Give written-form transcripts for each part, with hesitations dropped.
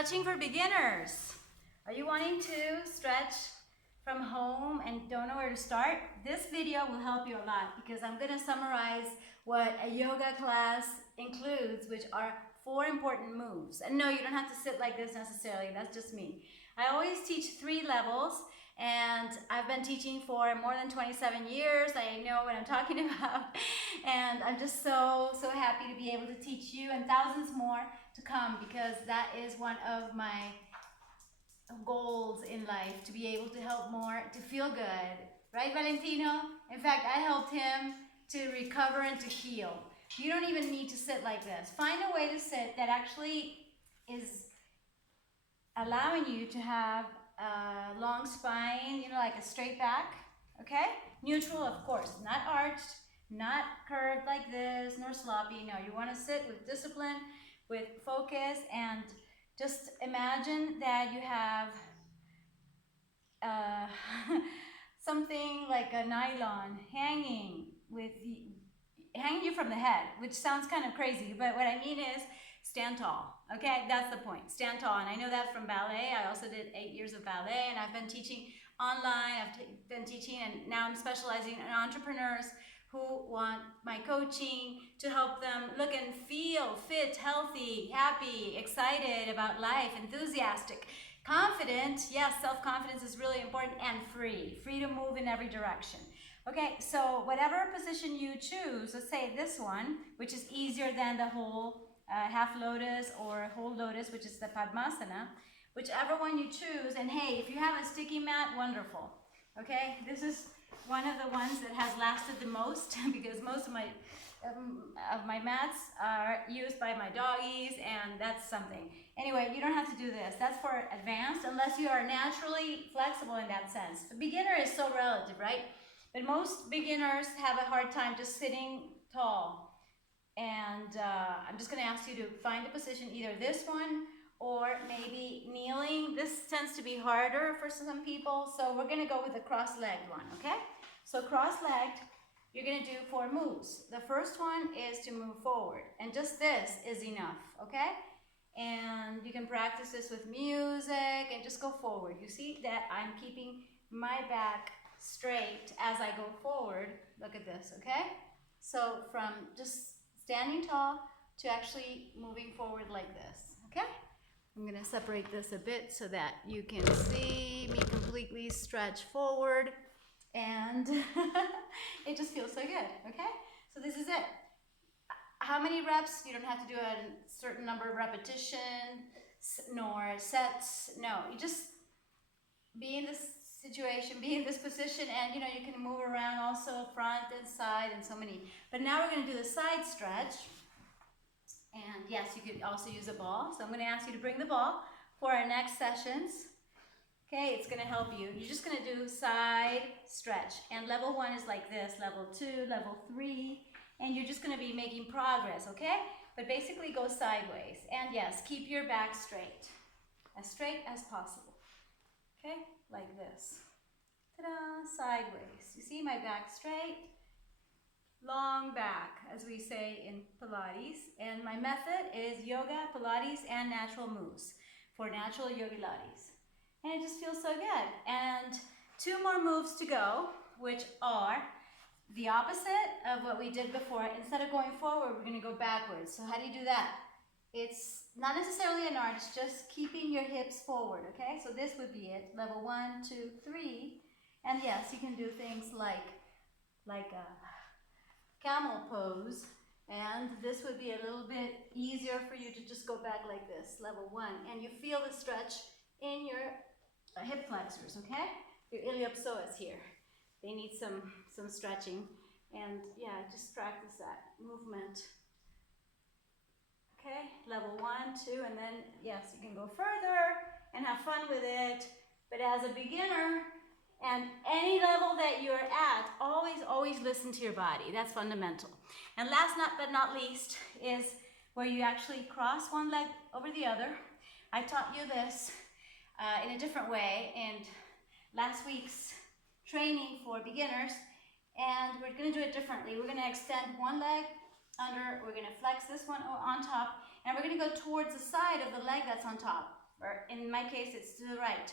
Stretching for beginners. Are you wanting to stretch from home and don't know where to start? This video will help you a lot because I'm going to summarize what a yoga class includes, which are 4 important moves. And no, you don't have to sit like this necessarily. That's just me. I always teach 3 levels, and I've been teaching for more than 27 years. I know what I'm talking about, and I'm just so happy to be able to teach you and thousands more to come, because that is one of my goals in life, to be able to help more, to feel good. Right, Valentino? In fact, I helped him to recover and to heal. You don't even need to sit like this. Find a way to sit that actually is allowing you to have a long spine, like a straight back, okay? Neutral, of course, not arched, not curved like this, nor sloppy. No, you want to sit with discipline, with focus, and just imagine that you have something like a nylon hanging you from the head, which sounds kind of crazy, but what I mean is stand tall, okay? That's the point, stand tall. And I know that from ballet. I also did 8 years of ballet, and I've been teaching online. I've been teaching, and now I'm specializing in entrepreneurs who want my coaching to help them look and feel fit, healthy, happy, excited about life, enthusiastic, confident. Yes, self-confidence is really important, and free to move in every direction. Okay, so whatever position you choose, let's say this one, which is easier than the whole half lotus or whole lotus, which is the Padmasana, whichever one you choose. And hey, if you have a sticky mat, wonderful. Okay, this is one of the ones that has lasted the most because most of my mats are used by my doggies, and that's something. Anyway, you don't have to do this. That's for advanced, unless you are naturally flexible in that sense. The beginner is so relative, right? But most beginners have a hard time just sitting tall. And I'm just going to ask you to find a position, either this one or maybe kneeling. This tends to be harder for some people, so we're going to go with the cross-legged one, okay? So cross-legged, you're going to do 4 moves. The first one is to move forward, and just this is enough, okay? And you can practice this with music and just go forward. You see that I'm keeping my back straight as I go forward. Look at this, okay? So from just standing tall to actually moving forward like this, okay? I'm gonna separate this a bit so that you can see me completely stretch forward, and it just feels so good, okay? So this is it. How many reps? You don't have to do a certain number of repetitions nor sets. No, you just be in this situation, be in this position, and you can move around also front and side and so many. But now we're going to do the side stretch. And yes, you could also use a ball. So I'm going to ask you to bring the ball for our next sessions. Okay, it's going to help you. You're just going to do side stretch. And level 1 is like this, level 2, level 3. And you're just going to be making progress, okay? But basically go sideways. And yes, keep your back straight as possible. Okay, like this. Ta-da, sideways. You see my back straight? Long back, as we say in Pilates. And my method is yoga, Pilates, and natural moves for natural yogi lattes. And it just feels so good. And 2 more moves to go, which are the opposite of what we did before. Instead of going forward, we're going to go backwards. So how do you do that? It's not necessarily an arch, just keeping your hips forward, okay? So this would be it, level 1, 2, 3. And yes, you can do things like a camel pose, and this would be a little bit easier for you to just go back like this, level 1. And you feel the stretch in your hip flexors, okay? Your iliopsoas here. They need some stretching. And yeah, just practice that movement. Okay, level 1, 2, and then yes, you can go further and have fun with it. But as a beginner, and any level that you're at, always listen to your body. That's fundamental. And last but not least is where you actually cross one leg over the other. I taught you this in a different way in last week's training for beginners, and we're going to do it differently. We're going to extend one leg under, we're going to flex this one on top, and we're going to go towards the side of the leg that's on top. or in my case, it's to the right.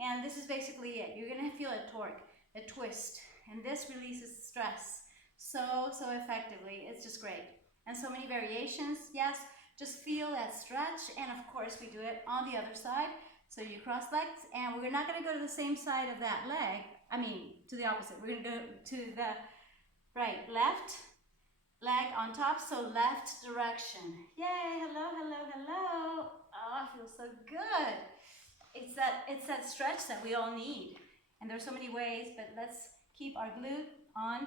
And this is basically it. You're gonna feel a torque, a twist, and this releases stress so effectively. It's just great. And so many variations. Yes, just feel that stretch, and of course we do it on the other side. So you cross legs, and we're not gonna go to the same side of that leg. I mean, to the opposite. We're gonna go to the right, left leg on top, so left direction. Yay, hello, hello, hello. Oh, it feels so good. It's that stretch that we all need. And there's so many ways, but let's keep our glute on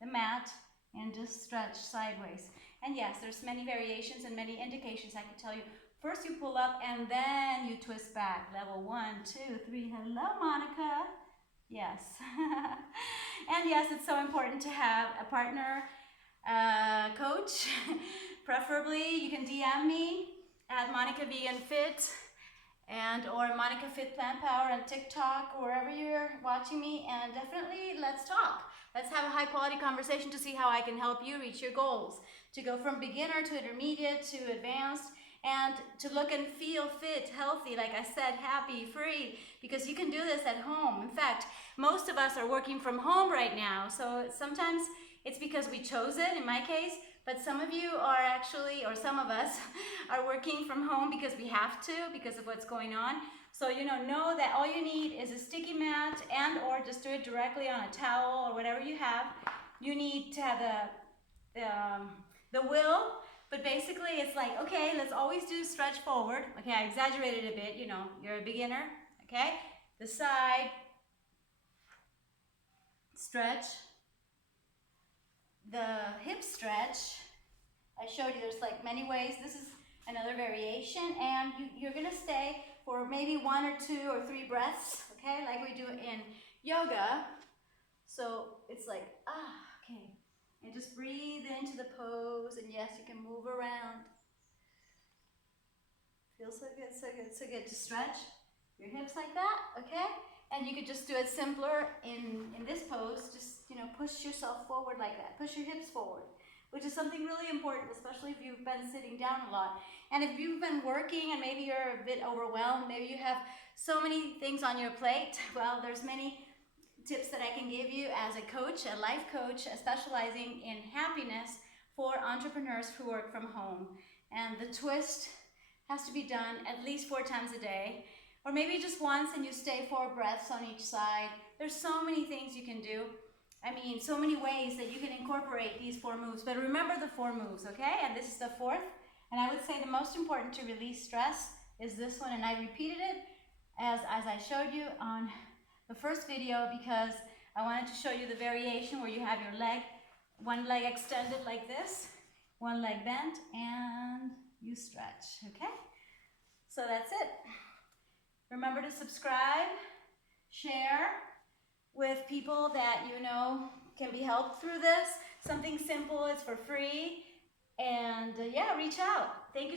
the mat and just stretch sideways. And yes, there's many variations and many indications I can tell you. First you pull up and then you twist back. Level 1, 2, 3. Hello, Monica. Yes. And yes, it's so important to have a partner, coach. Preferably, you can DM me at Monica Vegan Fit or Monica Fit Plant Power on TikTok or wherever you're watching me, and definitely let's talk. Let's have a high quality conversation to see how I can help you reach your goals, to go from beginner to intermediate to advanced, and to look and feel fit, healthy, like I said, happy, free, because you can do this at home. In fact, most of us are working from home right now, so sometimes it's because we chose it, in my case, but some of you are actually, or some of us, are working from home because we have to, because of what's going on. So, know that all you need is a sticky mat and or just do it directly on a towel or whatever you have. You need to have the will, but basically it's like, okay, let's always do stretch forward. Okay, I exaggerated a bit, you're a beginner, okay? The side, stretch, the hip stretch. I showed you there's like many ways. This is another variation, and you're gonna stay for maybe 1 or 2 or 3 breaths, okay, like we do in yoga. So it's like, okay, and just breathe into the pose, and yes, you can move around. Feels so good, so good, so good. Just stretch your hips like that, okay? And you could just do it simpler in this pose. Just, push yourself forward like that. Push your hips forward, which is something really important, especially if you've been sitting down a lot. And if you've been working and maybe you're a bit overwhelmed, maybe you have so many things on your plate, well, there's many tips that I can give you as a coach, a life coach, specializing in happiness for entrepreneurs who work from home. And the twist has to be done at least 4 times a day, or maybe just once and you stay 4 breaths on each side. There's so many things you can do. I mean, so many ways that you can incorporate these 4 moves, but remember the 4 moves, okay? And this is the 4th, and I would say the most important to release stress is this one, and I repeated it as I showed you on the first video because I wanted to show you the variation where you have your leg, one leg extended like this, one leg bent, and you stretch, okay? So that's it. Remember to subscribe, share with people that can be helped through this. Something simple, it's for free. And yeah, reach out. Thank you so much.